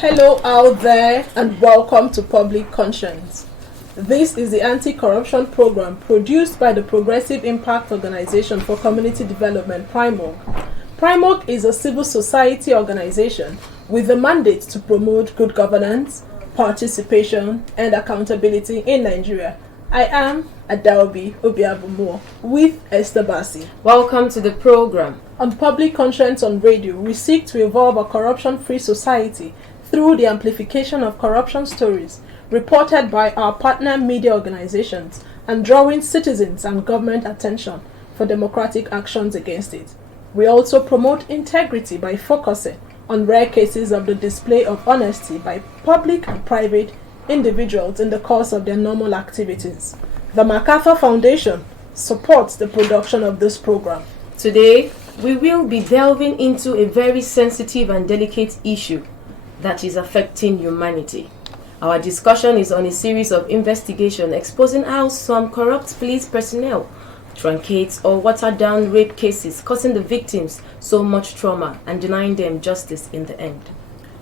Hello out there and welcome to Public Conscience. This is the anti-corruption program produced by the Progressive Impact Organization for Community Development, PRIMOG. PRIMOG is a civil society organization with the mandate to promote good governance, participation and accountability in Nigeria. I am Adaobi Obiabumo with Esther Bassi. Welcome to the program. On Public Conscience on Radio, we seek to evolve a corruption-free society through the amplification of corruption stories reported by our partner media organizations and drawing citizens and government attention for democratic actions against it. We also promote integrity by focusing on rare cases of the display of honesty by public and private individuals in the course of their normal activities. The MacArthur Foundation supports the production of this program. Today, we will be delving into a very sensitive and delicate issue that is affecting humanity. Our discussion is on a series of investigations exposing how some corrupt police personnel truncate or water down rape cases, causing the victims so much trauma and denying them justice in the end.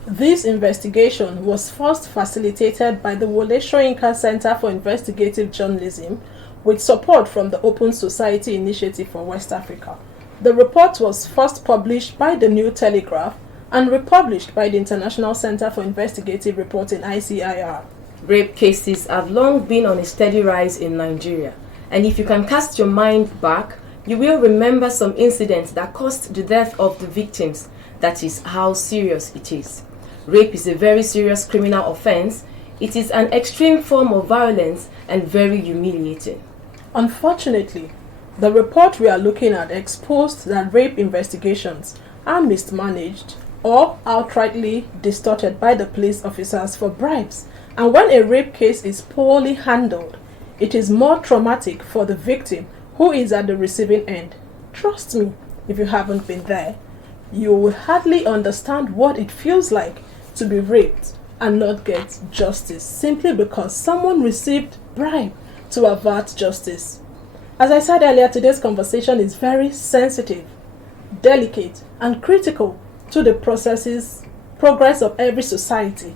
This investigation was first facilitated by the Wole Soyinka Center for Investigative Journalism with support from the Open Society Initiative for West Africa. The report was first published by the New Telegraph and republished by the International Center for Investigative Reporting, ICIR. Rape cases have long been on a steady rise in Nigeria, and if you can cast your mind back, you will remember some incidents that caused the death of the victims. That is how serious it is. Rape is a very serious criminal offense. It is an extreme form of violence and very humiliating. Unfortunately, the report we are looking at exposed that rape investigations are mismanaged or outrightly distorted by the police officers for bribes. And when a rape case is poorly handled, it is more traumatic for the victim who is at the receiving end. Trust me, if you haven't been there, you will hardly understand what it feels like to be raped and not get justice simply because someone received bribe to avert justice. As I said earlier, today's conversation is very sensitive, delicate, and critical to the progress of every society.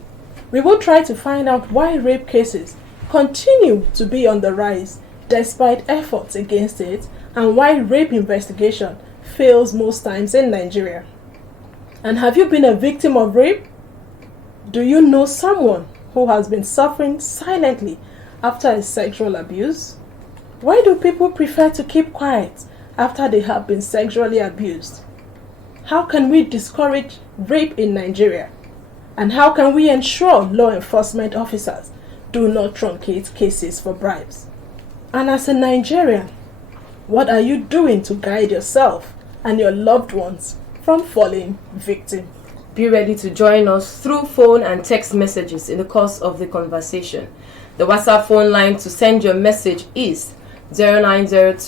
We will try to find out why rape cases continue to be on the rise despite efforts against it and why rape investigation fails most times in Nigeria. And have you been a victim of rape? Do you know someone who has been suffering silently after a sexual abuse? Why do people prefer to keep quiet after they have been sexually abused? How can we discourage rape in Nigeria? And how can we ensure law enforcement officers do not truncate cases for bribes? And as a Nigerian, what are you doing to guide yourself and your loved ones from falling victim? Be ready to join us through phone and text messages in the course of the conversation. The WhatsApp phone line to send your message is 0902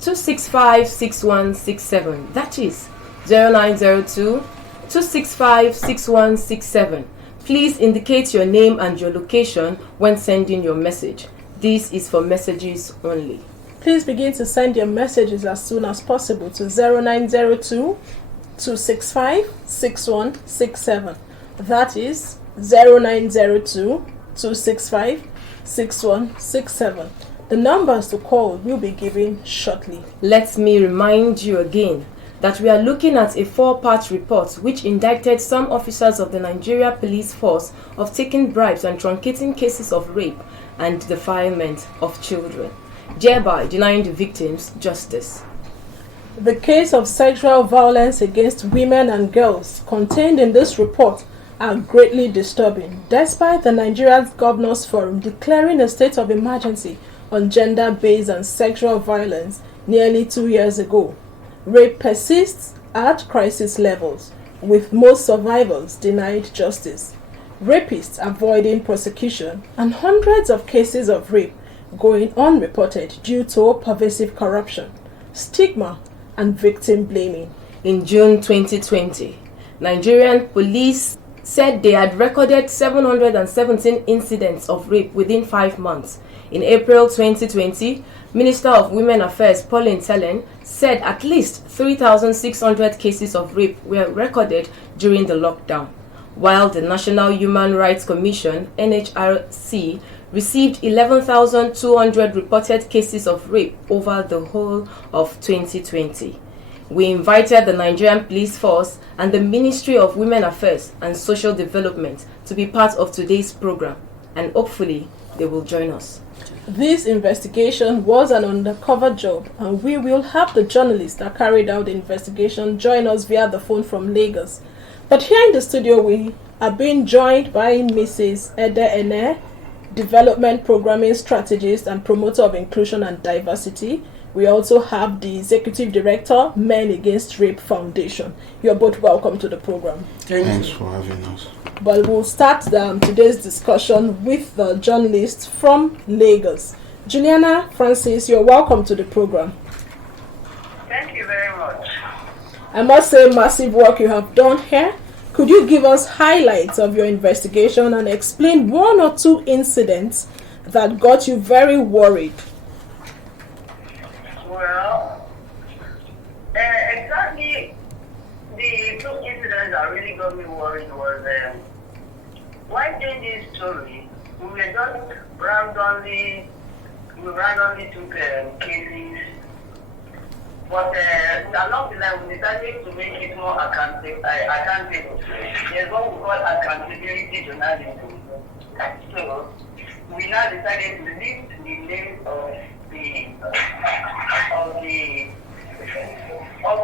265 6167. That is 0902 265 6167. Please indicate your name and your location when sending your message. This is for messages only. Please begin to send your messages as soon as possible to 0902 265 6167. That is 0902 265 6167. The numbers to call will be given shortly. Let me remind you again that we are looking at a 4-part report which indicted some officers of the Nigeria Police Force of taking bribes and truncating cases of rape and defilement of children, thereby denying the victims justice. The case of sexual violence against women and girls contained in this report are greatly disturbing, despite the Nigerian Governors Forum declaring a state of emergency on gender-based and sexual violence nearly 2 years ago. Rape persists at crisis levels, with most survivors denied justice, rapists avoiding prosecution, and hundreds of cases of rape going unreported due to pervasive corruption, stigma, and victim blaming. In June 2020, Nigerian police said they had recorded 717 incidents of rape within 5 months. In April 2020, Minister of Women Affairs Pauline Tellen said at least 3,600 cases of rape were recorded during the lockdown. while the National Human Rights Commission, NHRC, received 11,200 reported cases of rape over the whole of 2020. We invited the Nigerian Police Force and the Ministry of Women Affairs and Social Development to be part of today's program, and hopefully they will join us. This investigation was an undercover job, and we will have the journalists that carried out the investigation join us via the phone from Lagos. But here in the studio, we are being joined by Mrs. Ede Ene, Development Programming Strategist and Promoter of Inclusion and Diversity. We also have the Executive Director, Men Against Rape Foundation. You're both welcome to the program. Thanks for having us. But we'll start today's discussion with the journalist from Lagos. Juliana Francis, you're welcome to the program. Thank you very much. I must say, massive work you have done here. Could you give us highlights of your investigation and explain one or two incidents that got you very worried? Well, exactly the two incidents that really got me worried was while doing this story, we just randomly took cases, but along the line we decided to make it more accountable. There's what we call accountability journalism. So we now decided to list the names of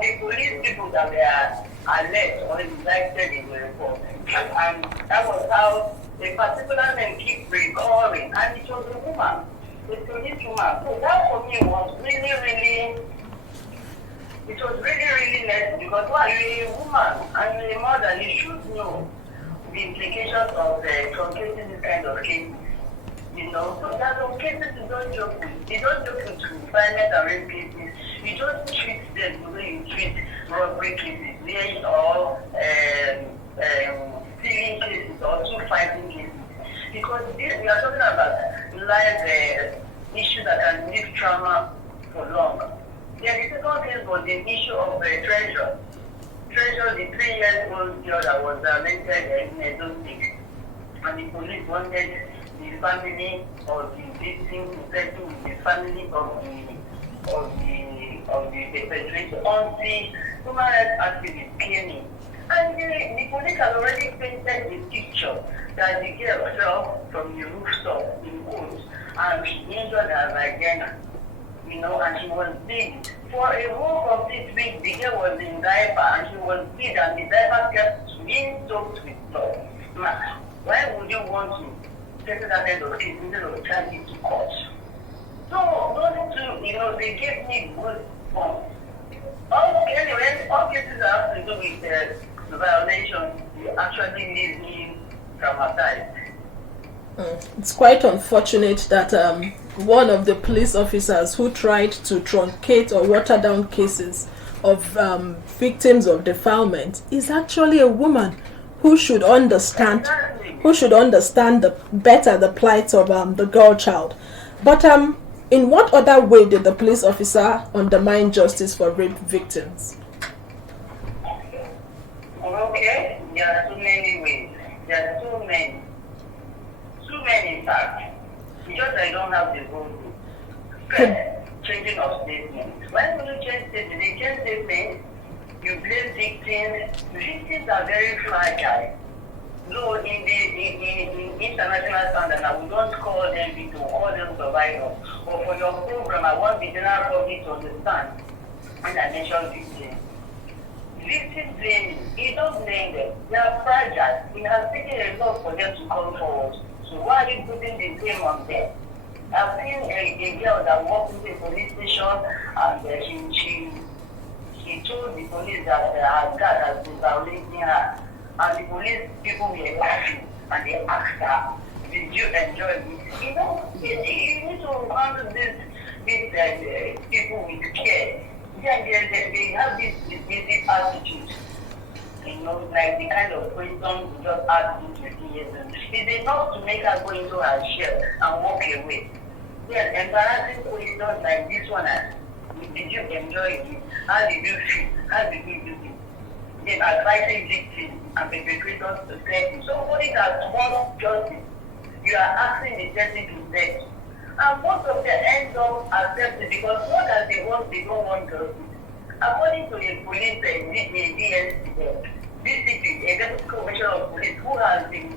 the police people that were alleged or indicted in the report, and that was how a particular name keep recurring, and it was a woman, a police woman. So that for me was really nice, because while you're a woman and you're a mother, you should know the implications of truncating this kind of case. You know, so there are some cases you don't joke with. You don't joke with confinement and rape cases. You don't treat them the way you treat robbery cases, or stealing cases or two fighting cases. Because we are talking about life issues that can leave trauma for long. Then the second case was the issue of Treasure. Treasure, the 3-year-old girl that was arrested in Edo State, and the police wanted the family of the victim to settle with the family of the perpetrator until human rights activists came in. And the police had already painted the picture that the girl fell from the rooftop in Queens and she injured her vagina, you know, and she was bleeding. For a whole complete week, the girl was in diaper and she was bleeding, and the diaper kept being soaked with blood. Now, why would you want to settle that kind of case instead of trying it to court? So those two, you know, they gave me good points. Anyway, all cases that have to do with violation, you actually leave me traumatized. It's quite unfortunate that one of the police officers who tried to truncate or water down cases of victims of defilement is actually a woman who should understand better the plight of the girl child. But in what other way did the police officer undermine justice for rape victims? Okay, there are so many ways. There are so many in fact. Because I don't have the whole book. First, changing of statements. When you change statements, they change statements, you blame victims. Victims are very fragile. No, in international standard, now we don't call them victims, we call them survivors. Or for your program, I want the general public to understand when I mention victims. Victim blaming, you don't blame them. They are fragile. It has taken a lot for them to come forward. So why are you putting the blame on them? I've seen a girl that walked into a police station and she told the police that her dad has been violating her. And the police people were laughing and they asked her, did you enjoy it? You know, you need to handle these people with care. Yeah, they have this dismissive attitude. You know, like the kind of question we just ask into the years. It's enough to make her go into her shell and walk away. Yes, embarrassing questions like this one. Did you enjoy it? How did you feel? How did you do it? in advising victims and perpetrators to settle. Somebody that wants justice, you are asking the person to settle. And most of them end up accepting because what that they want, they don't want justice. According to the police, DCP, Executive Commissioner of Police, who has been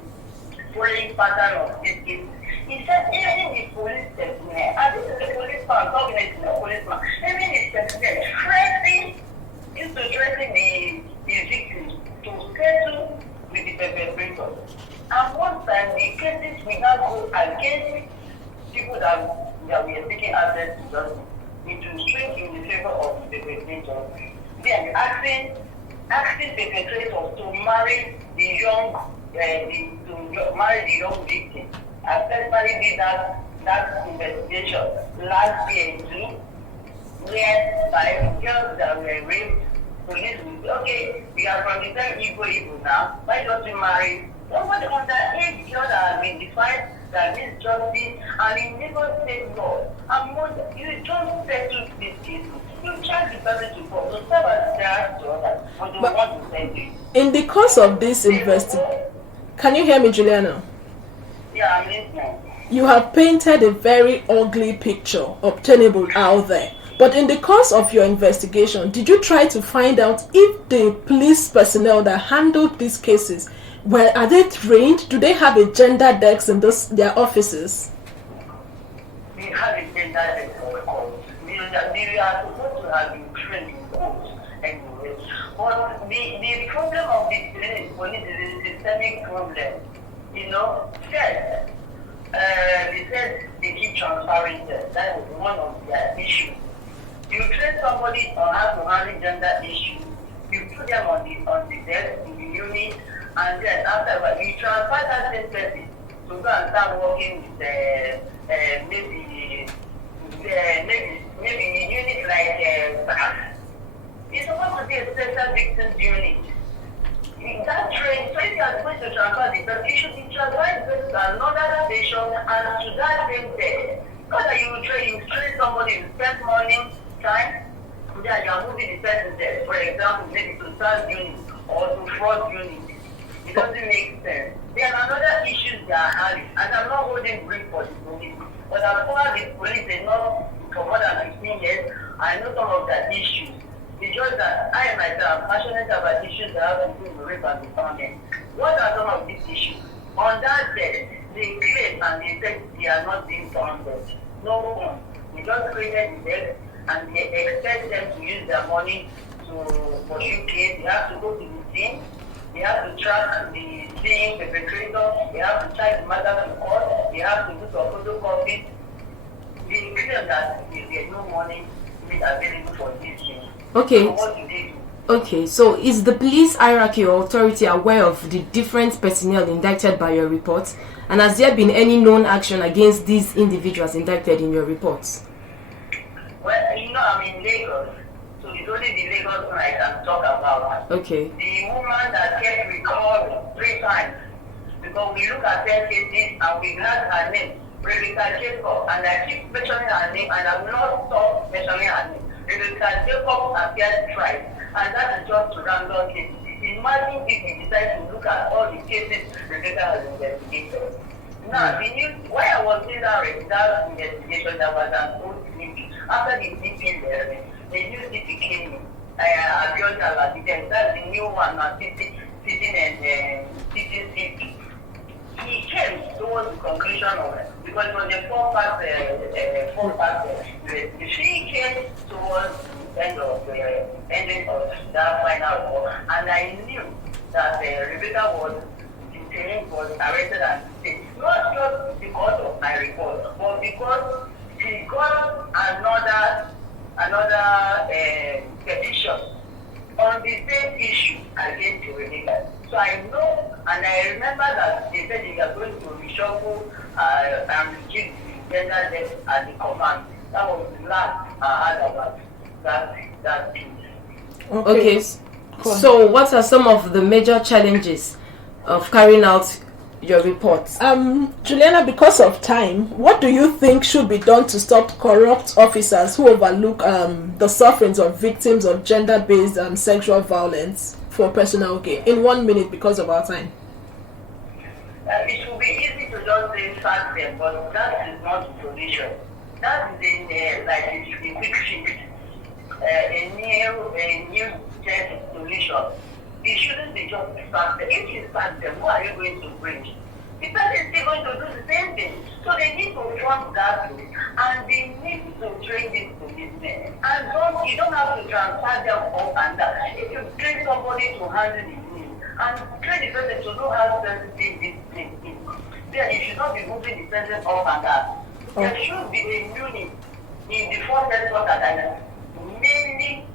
following pattern of this case, he said even the police personnel, and this is the policeman, government, no policeman, even the personnel threatening the victims to settle with the perpetrators. And one time the cases will now go against people that we are seeking access to justice. It will swing in the favor of the perpetrators. Then asking perpetrators to marry the young victim. I personally did that investigation last year too, where by girls that were raped, police will say, okay, we are from the same Igbo now, why don't you marry somebody underage girl that has been defined that needs justice and in Lagos state law? And you don't settle this case. You charge the person to court, to serve as their to others, but you want to settle. In the course of this investigation, can you hear me, Juliana? Yeah, I'm listening. You have painted a very ugly picture obtainable out there. But in the course of your investigation, did you try to find out if the police personnel that handled these cases, are they trained? Do they have a gender desk in their offices? We have a gender desk on the court. We are supposed to have been trained in court anyway. But the problem of the police is a systemic problem. First, they said they keep transferring them. That was one of their issues. You train somebody on how to handle gender issues. You put them on the desk in the unit, and then after you transfer that same person to go and start working with maybe unit like it's supposed to be a special victims unit. That train, so if you are supposed to transfer the person, you should be transferred to another station and to that same desk. Not that you train somebody, you spend money, time, then you are moving the person there. For example, maybe to start unit or to fraud unit. It doesn't make sense. There are another issues they are having, and I'm not holding brief for the police, but I've followed the police enough for more than 15 years. I know some of their issues. It's just that I myself am passionate about issues that have to do with rape and empowerment. What are some of these issues? On that day, they claim and they said they are not being funded. No one. We just created the desk and they expect them to use their money to pursue case. They have to go to the scene. They have to track the scene perpetrator. They have to check the matter to court. They have to do some photocopies. They claim that there's no money available for this thing. Okay. So what do they do? Okay, so is the police hierarchy or authority aware of the different personnel indicted by your reports? And has there been any known action against these individuals indicted in your reports? Well, I'm in Lagos, so it's only the Lagos one I can talk about. Okay. The woman that kept recalling 3 times, because we look at 10 cases and we learn her name, Rebecca Jacob, and I keep mentioning her name and I will not stop mentioning her name. Rebecca Jacob appeared twice, and that is just random cases. Imagine if we decide to look at all the cases Rebecca has investigated. Now, why I was doing that investigation, that was an old CP. After the CP left, the new CP came in. Abiola Aladide, that's the new one now, sitting and sitting CP. He came towards the conclusion of it because it was a 4-part investigation. He came towards the ending of that final report, and I knew that Rebecca was arrested and detained, not just because of my report, but because she got another petition on the same issue against Rebecca. So I know, and I remember that they said they are going to reshuffle and give the gender desk at the command. That was the last I heard about that thing. Okay. So what are some of the major challenges of carrying out your reports? Juliana, because of time, what do you think should be done to stop corrupt officers who overlook the sufferings of victims of gender-based sexual violence for personal gain in 1 minute because of our time? It should be easy to just say sack them, but that is not the solution. That is like a quick fix, a new just solution. It shouldn't be just sack them. If you sack them, what are you going to bring? The person is still going to do the same thing. So they need to fund that way, and they need to train these policemen. And you don't have to transfer them up and down. If you train somebody to handle the news and train the person to know how sensitive this thing is, then you should not be moving the person up and down. There should be a unit in the force headquarters that is mainly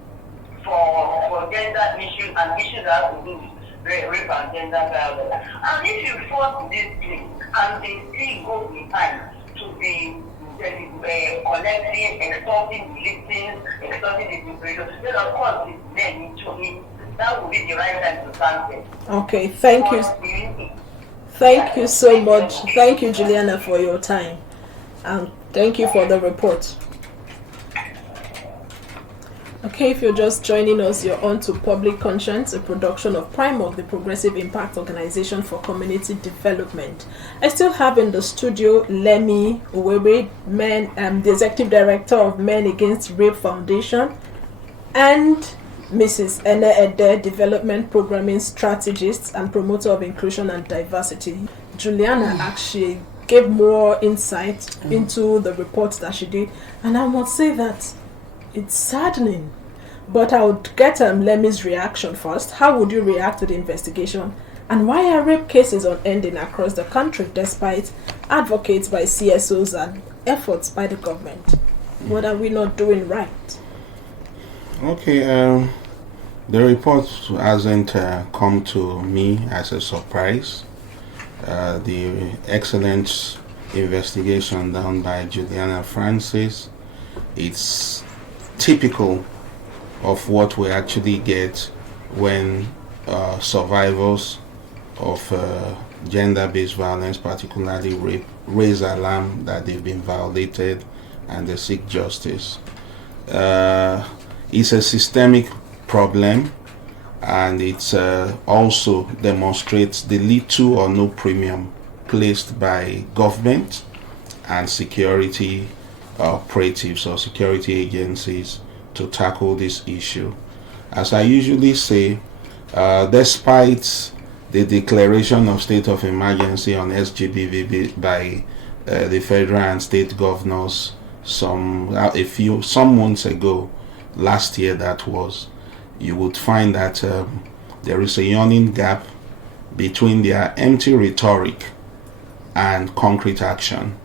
for gender issues and issues that have to do with rape and gender violence. And if you force this thing and they still go behind to be collecting, extorting the victims, extorting the people, then of course it's men into it. That would be the right time to stand them. Okay, thank you. Thank you so much. Thank you, Juliana, for your time. And thank you for the report. Okay, if you're just joining us, you're on to Public Conscience, a production of Primark, the Progressive Impact Organization for Community Development. I still have in the studio Lemi Uwebe, the Executive Director of Men Against Rape Foundation, and Mrs. Ene Ede, Development Programming Strategist and Promoter of Inclusion and Diversity. Juliana actually gave more insight into the report that she did, and I must say that it's saddening. But I would get Lemi's reaction first. How would you react to the investigation? And why are rape cases unending across the country despite advocates by CSOs and efforts by the government? What are we not doing right? Okay, the report hasn't come to me as a surprise. The excellent investigation done by Juliana Francis, it's typical of what we actually get when survivors of gender-based violence, particularly rape, raise alarm that they've been violated and they seek justice. It's a systemic problem, and it also demonstrates the little or no premium placed by government and security operatives or security agencies to tackle this issue. As I usually say, despite the declaration of state of emergency on SGBV by the federal and state governors some months ago, last year that was, you would find that there is a yawning gap between their empty rhetoric and concrete action.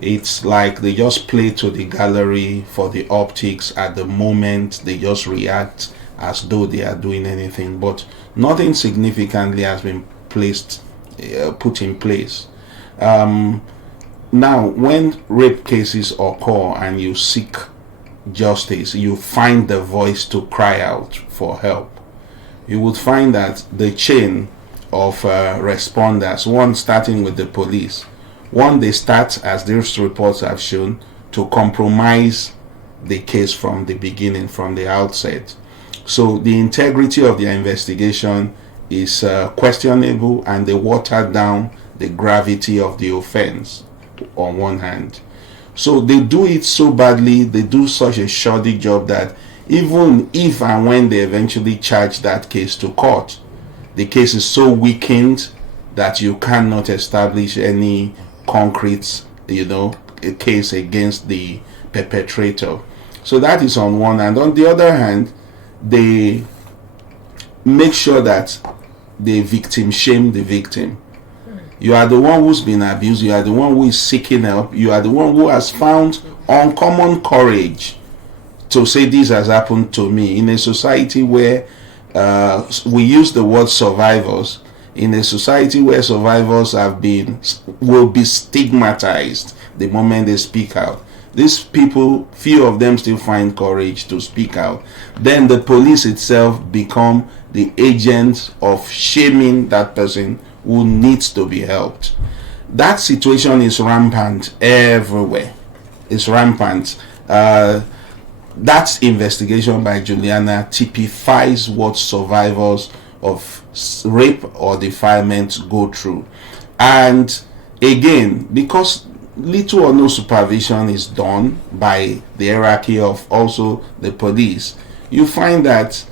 It's like they just play to the gallery for the optics at the moment. They just react as though they are doing anything, but nothing significantly has been put in place. Now, when rape cases occur and you seek justice, you find the voice to cry out for help. You would find that the chain of responders, one starting with the police, they start, as these reports have shown, to compromise the case from the beginning, from the outset. So the integrity of their investigation is questionable, and they water down the gravity of the offense on one hand. So they do it so badly, they do such a shoddy job that even if and when they eventually charge that case to court, the case is so weakened that you cannot establish any concrete, a case against the perpetrator. So that is on one hand. On the other hand, they make sure that the victim shame the victim. You are the one who's been abused, you are the one who is seeking help, you are the one who has found uncommon courage to say this has happened to me. In a society where we use the word survivors, in a society where survivors will be stigmatized the moment they speak out. These people, few of them still find courage to speak out. Then the police itself become the agents of shaming that person who needs to be helped. That situation is rampant everywhere. It's rampant. That investigation by Juliana typifies what survivors of rape or defilement go through. And again, because little or no supervision is done by the hierarchy of also the police, you find that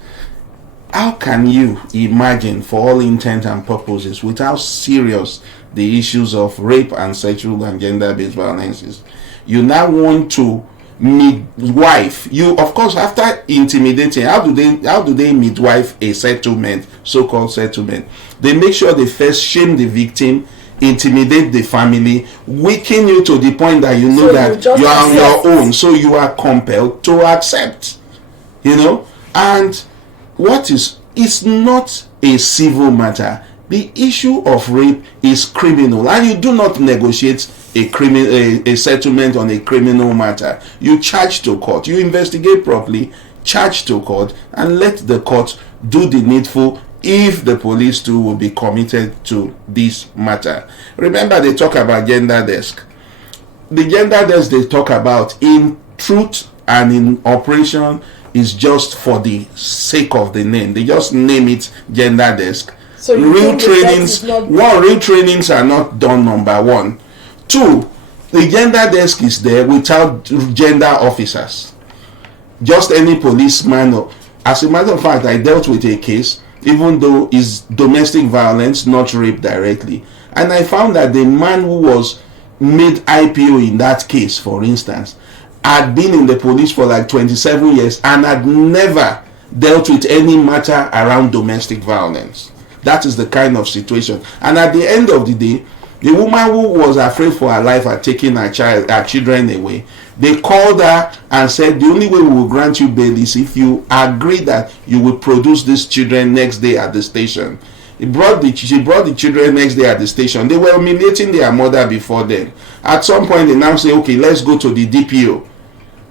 how can you imagine, for all intent and purposes, with how serious the issues of rape and sexual and gender-based violence is, you now want to midwife? You, of course, after intimidating, how do they midwife a settlement, so-called settlement? They make sure they first shame the victim, intimidate the family, weaken you to the point that you know so that you are on your own, so you are compelled to accept, and what is, it's not a civil matter. The issue of rape is criminal, and you do not negotiate a settlement on a criminal matter. You charge to court, you investigate properly, charge to court, and let the court do the needful if the police too will be committed to this matter. Remember, they talk about gender desk. The gender desk they talk about, in truth and in operation, is just for the sake of the name. They just name it gender desk. So real trainings, real trainings are not done, number one. Two, the gender desk is there without gender officers. Just any policeman. As a matter of fact, I dealt with a case, even though it's domestic violence, not rape directly. And I found that the man who was made IPO in that case, for instance, had been in the police for like 27 years and had never dealt with any matter around domestic violence. That is the kind of situation. And at the end of the day, the woman who was afraid for her life had taken her children away. They called her and said, the only way we will grant you bail is if you agree that you will produce these children next day at the station. She brought the children next day at the station. They were humiliating their mother before then. At some point, they now say, okay, let's go to the DPO.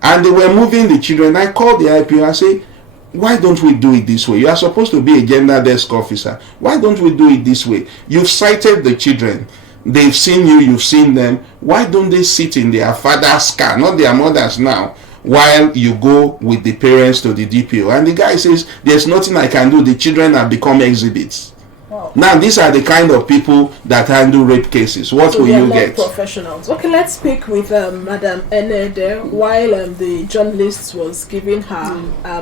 And they were moving the children. I called the IPO and say, why don't we do it this way? You are supposed to be a gender desk officer. Why don't we do it this way? You've cited the children. They've seen you, you've seen them. Why don't they sit in their father's car, not their mother's now, while you go with the parents to the DPO? And the guy says, there's nothing I can do. The children have become exhibits. Wow. Now, these are the kind of people that handle rape cases. What will you get? Professionals. Okay, let's speak with Madam Enede while the journalist was giving her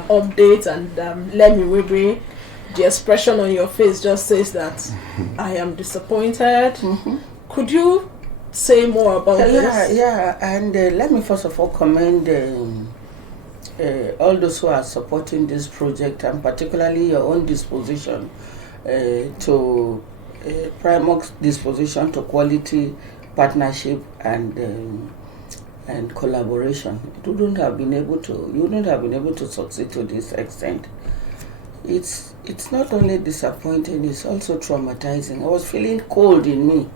update, and Lemmy Webre, the expression on your face just says that I am disappointed. Could you say more about this? Yeah, and let me first of all commend all those who are supporting this project, and particularly your own disposition to Primark's disposition to quality partnership and collaboration. You wouldn't have been able to succeed to this extent. It's not only disappointing, it's also traumatizing. I was feeling cold in me,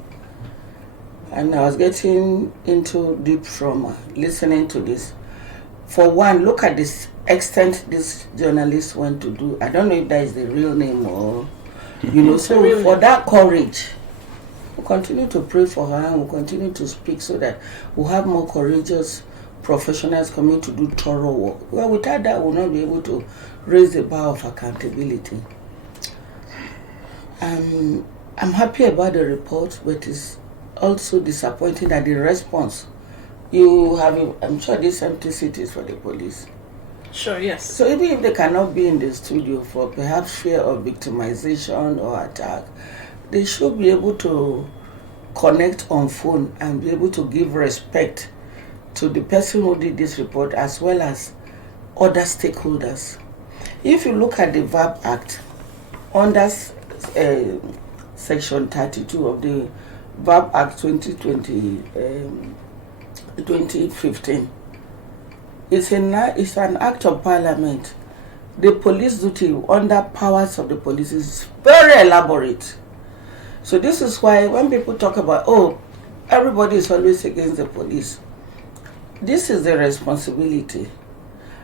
and I was getting into deep trauma listening to this. For one, look at this extent this journalist went to do. I don't know if that is the real name or, so for that courage, we'll continue to pray for her, and we'll continue to speak so that we'll have more courageous professionals coming to do thorough work. Well, without that, we'll not be able to raise the bar of accountability. I'm happy about the report, but it's also disappointing that the response you have, I'm sure these empty cities for the police. Sure, yes. So even if they cannot be in the studio for perhaps fear of victimization or attack, they should be able to connect on phone and be able to give respect to the person who did this report as well as other stakeholders. If you look at the VAP Act, under Section 32 of the VAP Act 2015, it's an act of parliament. The police duty under powers of the police is very elaborate. So this is why when people talk about, everybody is always against the police, this is the responsibility.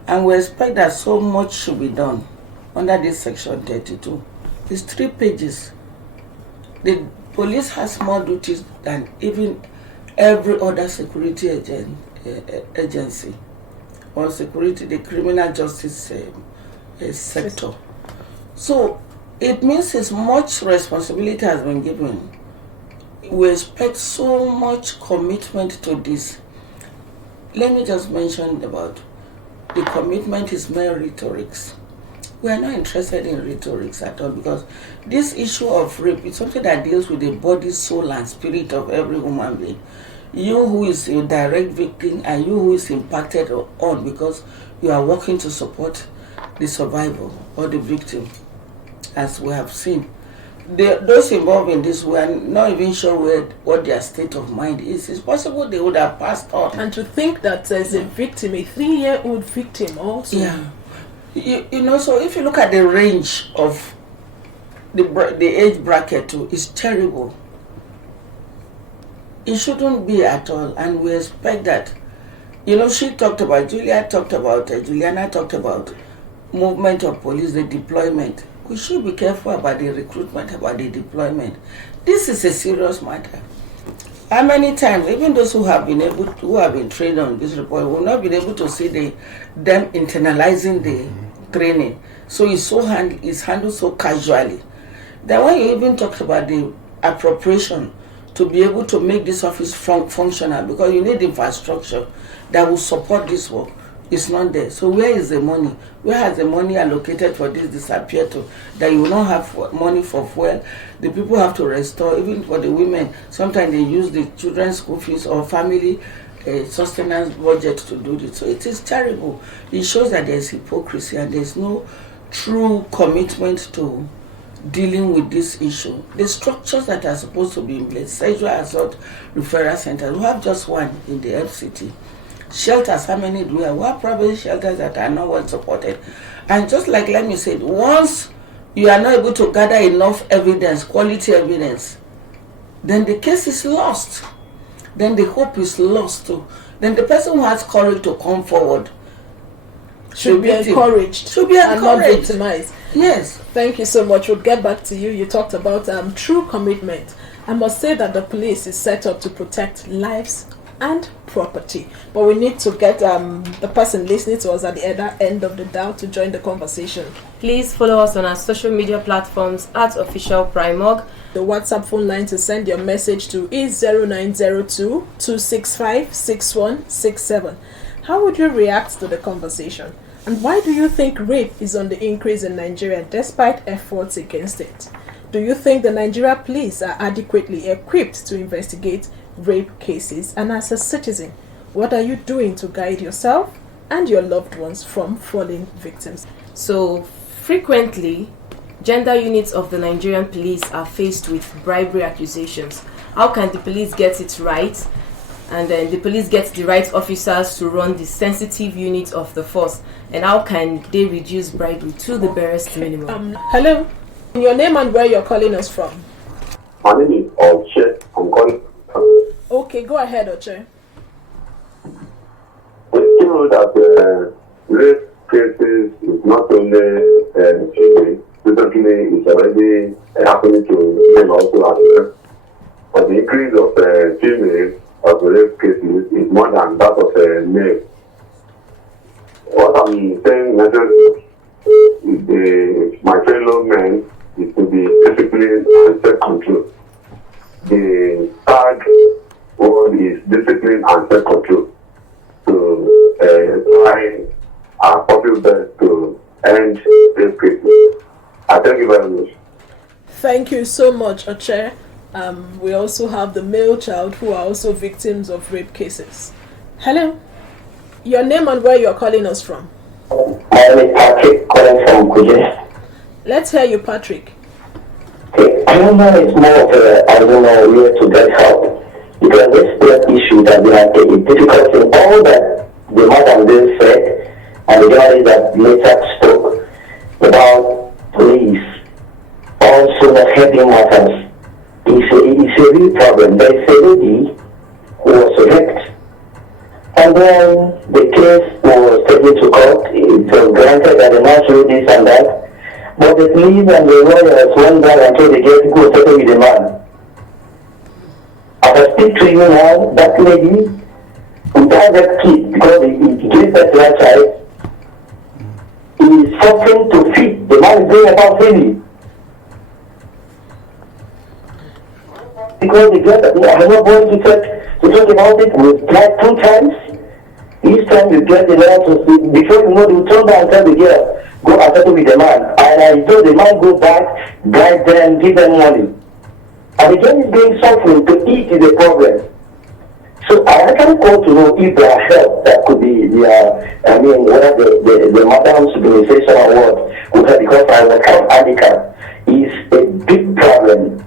And we expect that so much should be done under this Section 32. It's 3 pages. The police has more duties than even every other security agency or security, the criminal justice sector. So it means it's much responsibility has been given. We expect so much commitment to this. Let me just mention about the commitment is mere rhetorics. We are not interested in rhetorics at all, because this issue of rape is something that deals with the body, soul, and spirit of every human being. You who is a direct victim and you who is impacted on because you are working to support the survivor or the victim, as we have seen. Those involved in this, we are not even sure what their state of mind is. It's possible they would have passed on. And to think that there's a victim, a 3-year-old victim also. Yeah. You know, so if you look at the range of the age bracket too, it's terrible. It shouldn't be at all, and we expect that. You know, Juliana talked about movement of police, the deployment. We should be careful about the recruitment, about the deployment. This is a serious matter. How many times, even those who have been trained on this report, will not be able to see them internalizing the training. So it's handled so casually. Then when you even talked about the appropriation to be able to make this office functional, because you need infrastructure that will support this work, it's not there. So where is the money? Where has the money allocated for this disappeared to? That you will not have money for fuel. The people have to restore, even for the women. Sometimes they use the children's school fees or family sustenance budget to do this. So it is terrible. It shows that there is hypocrisy and there is no true commitment to dealing with this issue. The structures that are supposed to be in place, sexual assault referral centers, we have just one in the FCT. Shelters, how many do we have? We have private shelters that are not well supported. And just like let me say, once you are not able to gather enough evidence, quality evidence, then the case is lost. Then the hope is lost too. Then the person who has courage to come forward should be encouraged. And not victimized. Yes. Thank you so much. We'll get back to you. You talked about true commitment. I must say that the police is set up to protect lives and property, but we need to get the person listening to us at the other end of the dial to join the conversation. Please follow us on our social media platforms at Official Primorg. The WhatsApp phone line to send your message to is 0902 265 6167. How would you react to the conversation? And why do you think rape is on the increase in Nigeria despite efforts against it? Do you think the Nigeria police are adequately equipped to investigate rape cases? And as a citizen, what are you doing to guide yourself and your loved ones from falling victims? So frequently, gender units of the Nigerian police are faced with bribery accusations. How can the police get it right? And then the police get the right officers to run the sensitive unit of the force. And how can they reduce bribery to the barest minimum? Hello, your name and where you're calling us from? My name is Oche. I'm calling. Okay, go ahead, Oche. It's true that rape cases is not only female. Recently, it's already happening to men also as well. But the increase of females of rape cases is more than that of male. What I'm saying, my fellow men, is to be disciplined and self-control. The third word is discipline and self-control. To try our possible best to end rape cases. I thank you very much. Thank you so much, Oche. We also have the male child who are also victims of rape cases. Hello. Your name and where you're calling us from? My name is Patrick, calling from Kuje. Let's hear you, Patrick. Okay. I don't know, it's more of a, I don't know where to get help. Because this issue that we have taken difficult in all that the madam then said, and the journalist that later spoke about police also not helping matters. It's a real problem. There is a lady who was raped. And then the case was taken to court. It was granted that the man showed this and that. But the police and the lawyers went down and told the girl to go settle with the man. As I speak to you now, that lady, without that kid, because he gave birth to that child, he is suffering to feed. The man is going about freely. because the girl, I have not going to talk about it. We've tried 2 times. Each time you get the lawyer to speak, before you know, you turn back and tell the girl, go and settle with the man. And I told the man go back, bribe them, give them money. And the girl is being suffering to eat is a problem. So I actually call to know if there are help that could be whether the madam's organization or what would have, because I was kind of handicap is a big problem.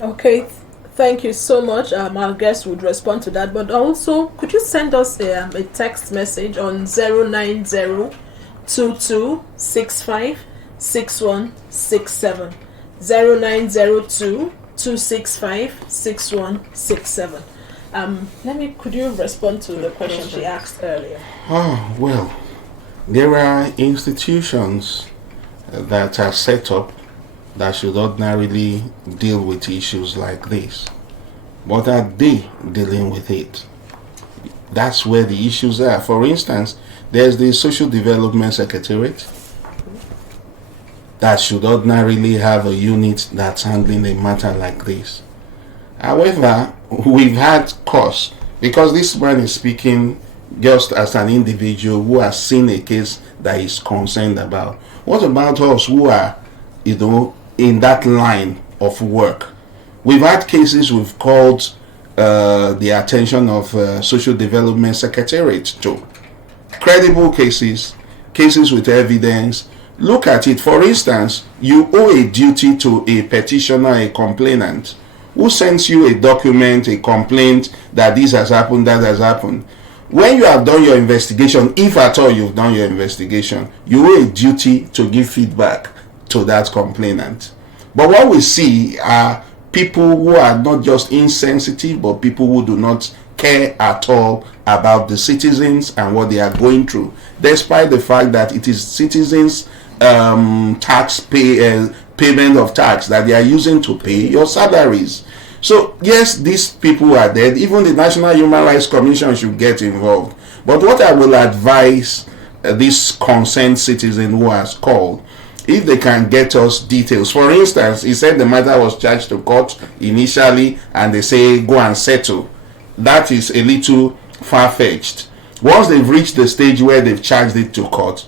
Okay, thank you so much. Our guest would respond to that, but also could you send us a text message on 09022656167 09022656167. Could you respond to the question she asked earlier? Oh, well, there are institutions that are set up that should ordinarily deal with issues like this. But are they dealing with it? That's where the issues are. For instance, there's the Social Development Secretariat that should ordinarily have a unit that's handling a matter like this. However, we've had cause, because this man is speaking just as an individual who has seen a case that he's concerned about. What about us who are, in that line of work? We've had cases we've called the attention of Social Development Secretariat to. Credible cases with evidence. Look at it. For instance, you owe a duty to a petitioner, a complainant, who sends you a document, a complaint that this has happened, that has happened. When you have done your investigation, if at all you've done your investigation, you owe a duty to give feedback to that complainant. But what we see are people who are not just insensitive, but people who do not care at all about the citizens and what they are going through, despite the fact that it is citizens' payment of tax that they are using to pay your salaries. So yes, these people are dead. Even the National Human Rights Commission should get involved. But what I will advise this concerned citizen who has called, if they can get us details. For instance, he said the matter was charged to court initially and they say go and settle. That is a little far-fetched. Once they've reached the stage where they've charged it to court,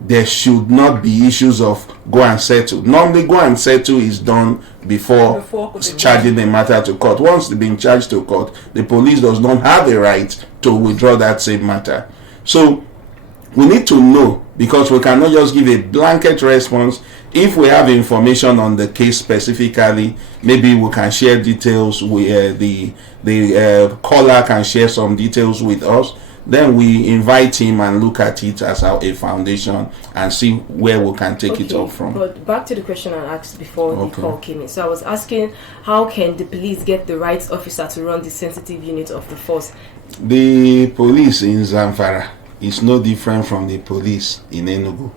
there should not be issues of go and settle. Normally, go and settle is done before charging the matter to court. Once they've been charged to court, the police does not have a right to withdraw that same matter. So we need to know, because we cannot just give a blanket response. If we have information on the case specifically, maybe we can share details with the caller can share some details with us. Then we invite him and look at it as a foundation and see where we can take it up from. But back to the question I asked before the call came in. So I was asking, how can the police get the right officer to run the sensitive unit of the force? The police in Zamfara is no different from the police in Enugu.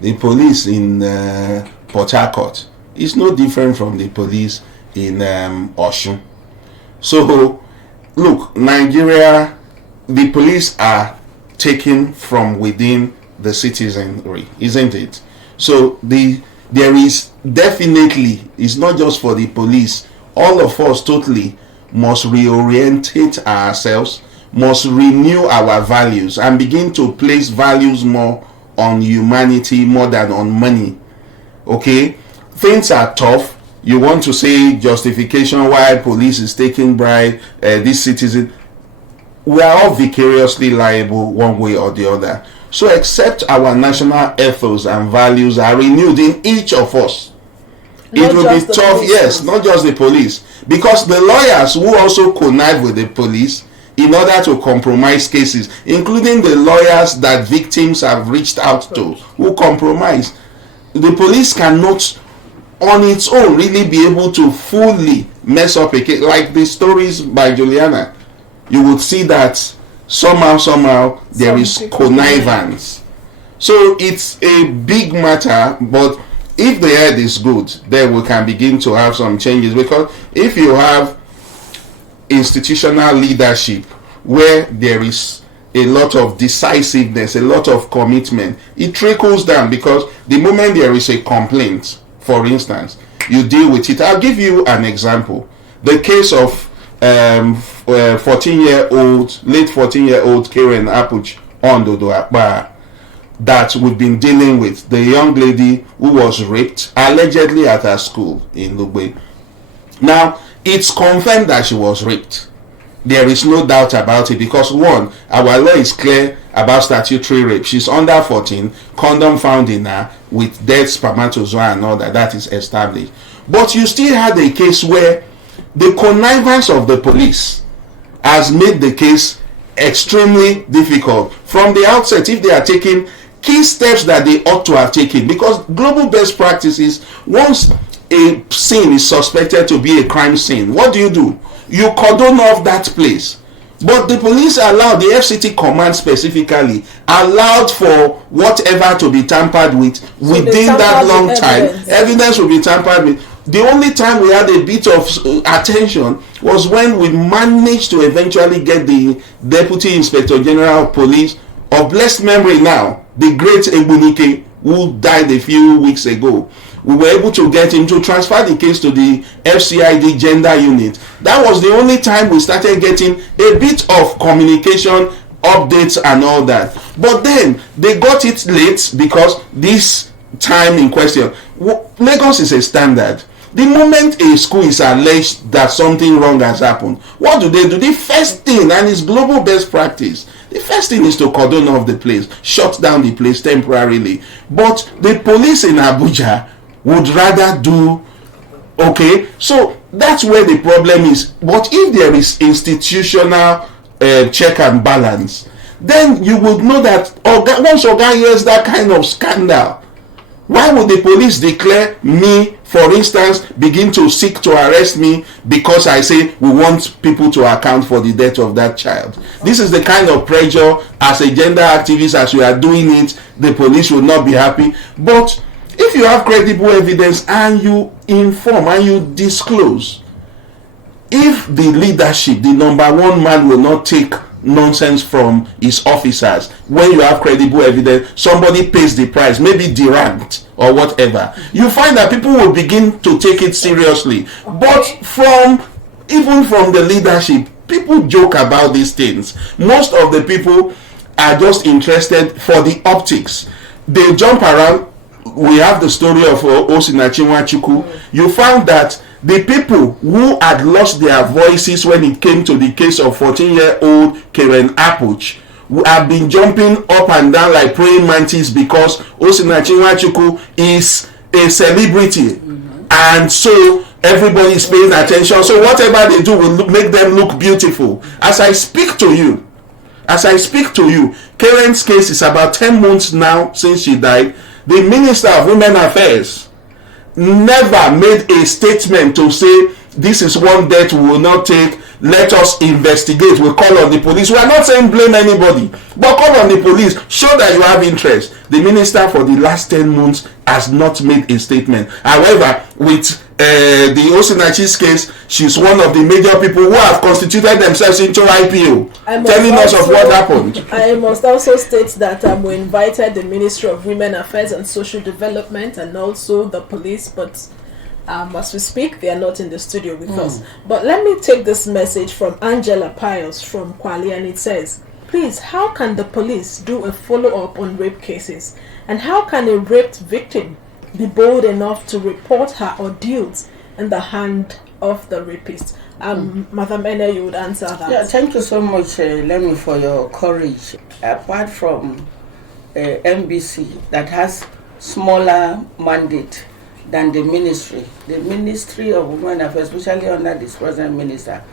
The police in Port Harcourt is no different from the police in Osun. So, look, Nigeria, the police are taken from within the citizenry, isn't it? So there is definitely, it's not just for the police, all of us totally must reorientate ourselves, must renew our values and begin to place values more on humanity more than on money. Okay, things are tough. You want to say justification why police is taking bribe, this citizen, we are all vicariously liable one way or the other. So except our national ethos and values are renewed in each of us, it will be tough. Yes, not just the police, because the lawyers who also connive with the police in order to compromise cases, including the lawyers that victims have reached out to who compromise, the police cannot on its own really be able to fully mess up a case. Like the stories by Juliana, you would see that somehow there is connivance. So it's a big matter, but if the head is good, then we can begin to have some changes. Because if you have institutional leadership where there is a lot of decisiveness, a lot of commitment, it trickles down. Because the moment there is a complaint, for instance, you deal with it. I'll give you an example. The case of 14-year-old, late 14-year-old Karen Apuch Ondodo Akbar that we've been dealing with. The young lady who was raped allegedly at her school in Lugbe. Now, it's confirmed that she was raped. There is no doubt about it because, one, our law is clear about statutory rape. She's under 14, condom found in her with dead spermatozoa and all that. That is established. But you still had a case where the connivance of the police has made the case extremely difficult. From the outset, if they are taking key steps that they ought to have taken, because global best practices, once a scene is suspected to be a crime scene, what do? You cordon off that place. But the police allowed, the FCT command specifically, allowed for whatever to be tampered with within that long time. Evidence will be tampered with. The only time we had a bit of attention was when we managed to eventually get the Deputy Inspector General of Police of blessed memory now, the great Ebunike, who died a few weeks ago. We were able to get him to transfer the case to the FCID gender unit. That was the only time we started getting a bit of communication, updates and all that. But then they got it late because this time in question, Lagos is a standard. The moment a school is alleged that something wrong has happened, what do? The first thing, and it's global best practice, the first thing is to cordon off the place, shut down the place temporarily. But the police in Abuja would rather do, okay, so that's where the problem is. But if there is institutional check and balance, then you would know that once Oga hears that kind of scandal, why would the police declare me, for instance, begin to seek to arrest me because I say we want people to account for the death of that child? This is the kind of pressure as a gender activist, as we are doing it, the police will not be happy. But if you have credible evidence and you inform and you disclose, if the leadership, the number one man, will not take nonsense from his officers, when you have credible evidence, somebody pays the price, maybe deranked or whatever, you find that people will begin to take it seriously. But even from the leadership, people joke about these things. Most of the people are just interested for the optics. They jump around. We have the story of Osinachinwachuku. You found that the people who had lost their voices when it came to the case of 14-year-old Karen Apuch have been jumping up and down like praying mantis because Osinachinwachuku is a celebrity. And so everybody is paying attention. So whatever they do will make them look beautiful. As I speak to you, Karen's case is about 10 months now since she died. The Minister of Women Affairs never made a statement to say this is one death we will not take, let us investigate, we'll call on the police. We are not saying blame anybody, but call on the police, show that you have interest. The minister for the last 10 months has not made a statement. However, with the Osinachi's case, she's one of the major people who have constituted themselves into IPO, telling us of what happened. I must also state that we invited the Ministry of Women Affairs and Social Development and also the police, but as we speak, they are not in the studio with us. But let me take this message from Angela Pius from Kwali, and it says, please, how can the police do a follow-up on rape cases? And how can a raped victim be bold enough to report her ordeals in the hand of the rapist? Madam Ene, you would answer that. Yeah, thank you so much, Lemmy, for your courage. Apart from MBC that has smaller mandate than the Ministry of Women Affairs, especially under this present minister,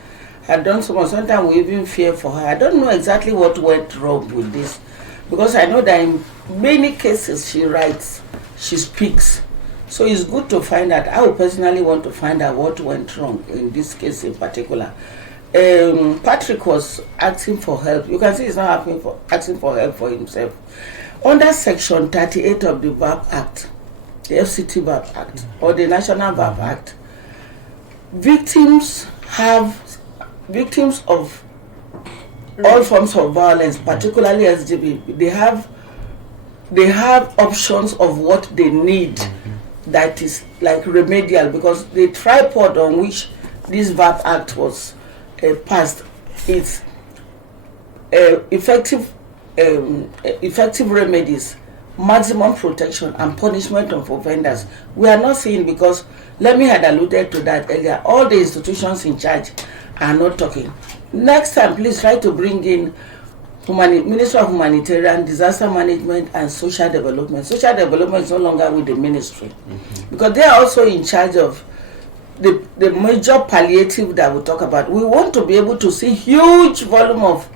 had done so much. Sometimes we even fear for her. I don't know exactly what went wrong with this, because I know that in many cases she writes, she speaks. So it's good to find out. I would personally want to find out what went wrong in this case in particular. Patrick was asking for help. You can see he's not asking for help for himself. Under Section 38 of the VAP Act, the FCT VAP Act, or the National VAP Act, victims of all forms of violence, particularly SGB, they have options of what they need that is like remedial, because the tripod on which this VAP Act was passed is effective remedies, maximum protection, and punishment of offenders. We are not seeing, because Lemmy had alluded to that earlier, all the institutions in charge are not talking. Next time, please try to bring in Ministry of Humanitarian, Disaster Management, and Social Development. Social Development is no longer with the ministry, because they are also in charge of the major palliative that we talk about. We want to be able to see huge volume of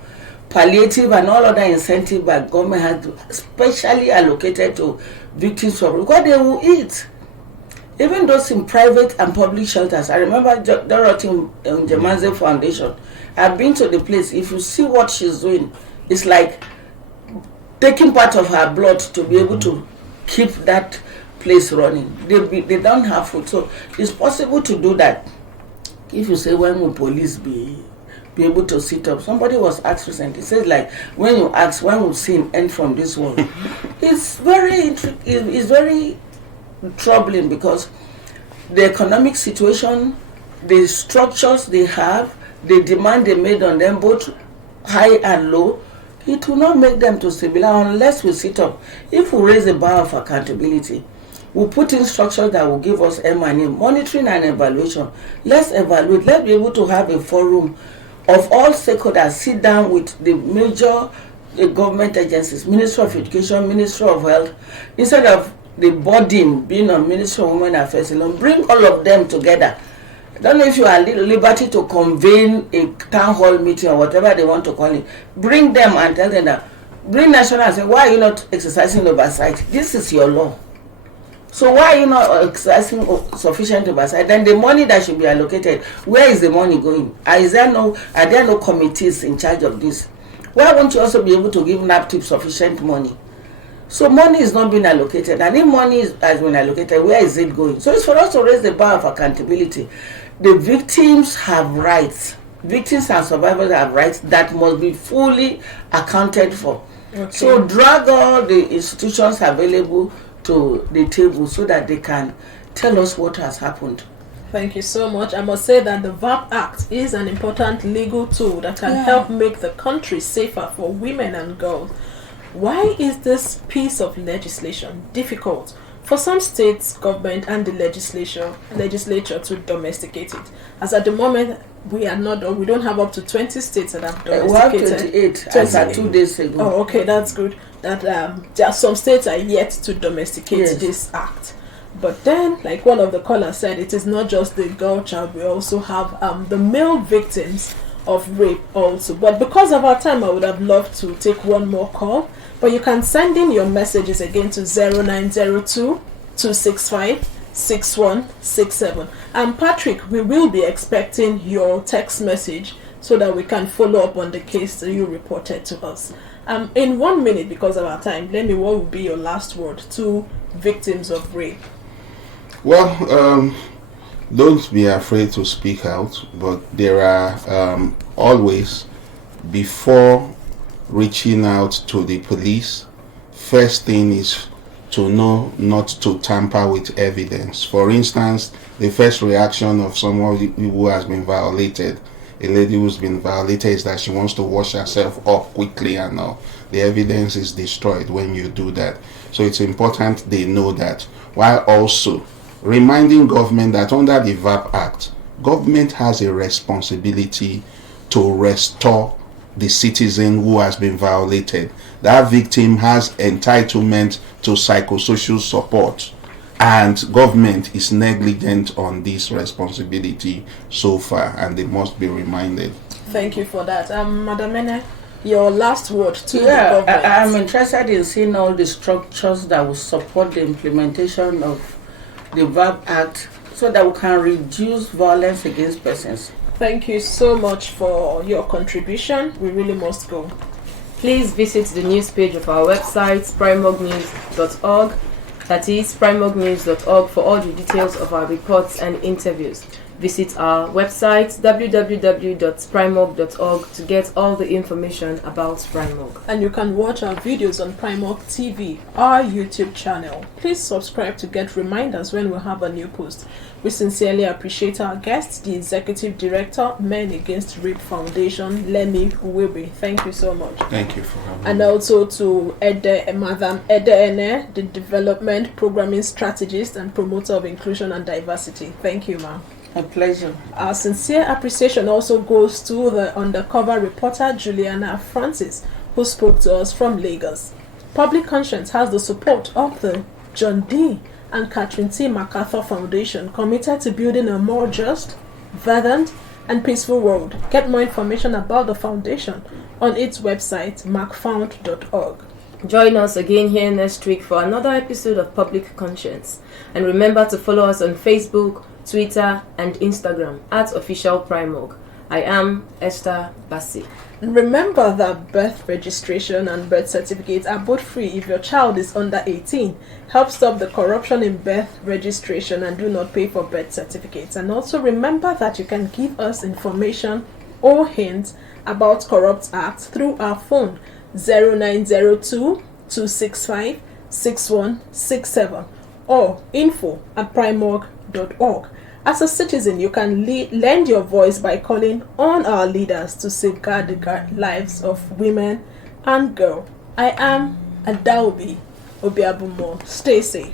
palliative and all other incentive that government has specially allocated to victims of, because they will eat. Even those in private and public shelters. I remember Dorothy Jemaze Foundation. I've been to the place. If you see what she's doing, it's like taking part of her blood to be able to keep that place running. They don't have food. So it's possible to do that. If you say, when will police be able to sit up? Somebody was asked recently, says, like, when you ask, when will sin end from this world? It's very troubling, because the economic situation, the structures they have, the demand they made on them, both high and low, it will not make them to stabilize unless we sit up. If we raise the bar of accountability, we put in structures that will give us M&E, monitoring and evaluation. Let's evaluate. Let's be able to have a forum of all stakeholders, sit down with the major government agencies, Ministry of Education, Ministry of Health, instead of the burden being on Ministry of Women Affairs alone. Bring all of them together. I don't know if you are at liberty to convene a town hall meeting or whatever they want to call it. Bring them and tell them that. Bring national and say, why are you not exercising oversight? This is your law. So why are you not exercising sufficient oversight? Then the money that should be allocated, where is the money going? Are there no committees in charge of this? Why won't you also be able to give NAPTIP sufficient money? So money is not being allocated, and if money has been allocated, where is it going? So it's for us to raise the bar of accountability. The victims have rights. Victims and survivors have rights that must be fully accounted for. Okay. So drag all the institutions available to the table so that they can tell us what has happened. Thank you so much. I must say that the VAP Act is an important legal tool that can help make the country safer for women and girls. Why is this piece of legislation difficult for some states, government, and the legislature to domesticate it? As at the moment, we don't have up to 20 states that have domesticated. We have 28 as at 2 days ago. Oh, okay, that's good. That there are some states are yet to domesticate this act. But then, like one of the callers said, it is not just the girl child. We also have the male victims of rape also. But because of our time, I would have loved to take one more call. But you can send in your messages again to 0902-265-6167. And Patrick, we will be expecting your text message so that we can follow up on the case that you reported to us. In 1 minute, because of our time, what will be your last word to victims of rape? Well, don't be afraid to speak out, but there are always, before reaching out to the police, first thing is to know not to tamper with evidence. For instance, the first reaction of someone who has been violated, a lady who's been violated, is that she wants to wash herself off quickly, and the evidence is destroyed when you do that. So it's important they know that, while also reminding government that under the VAP Act, government has a responsibility to restore the citizen who has been violated. That victim has entitlement to psychosocial support, and government is negligent on this responsibility so far, and they must be reminded. Thank you for that. Madam Mene, your last word to the government. I'm interested in seeing all the structures that will support the implementation of the VAP Act so that we can reduce violence against persons. Thank you so much for your contribution. We really must go. Please visit the news page of our website, primognews.org. That is primognews.org for all the details of our reports and interviews. Visit our website www.primorg.org to get all the information about Primorg. And you can watch our videos on Primorg TV, our YouTube channel. Please subscribe to get reminders when we have a new post. We sincerely appreciate our guest, the Executive Director, Men Against Rape Foundation, Lemi Uwebe. Thank you so much. Thank you for having And me. also to Madam Ede Ene, the Development Programming Strategist and Promoter of Inclusion and Diversity. Thank you, ma'am. A pleasure. Our sincere appreciation also goes to the undercover reporter Juliana Francis, who spoke to us from Lagos. Public Conscience has the support of the John D. and Catherine T. MacArthur Foundation, committed to building a more just, verdant, and peaceful world. Get more information about the foundation on its website, macfound.org. Join us again here next week for another episode of Public Conscience. And remember to follow us on Facebook, Twitter, and Instagram at Official Primorg. I am Esther Bassi. Remember that birth registration and birth certificates are both free if your child is under 18. Help stop the corruption in birth registration and do not pay for birth certificates. And also remember that you can give us information or hints about corrupt acts through our phone 0902 265 6167 or info@primorg.org. As a citizen, you can lend your voice by calling on our leaders to safeguard the lives of women and girls. I am Adaobi Obiabumo. Stay safe.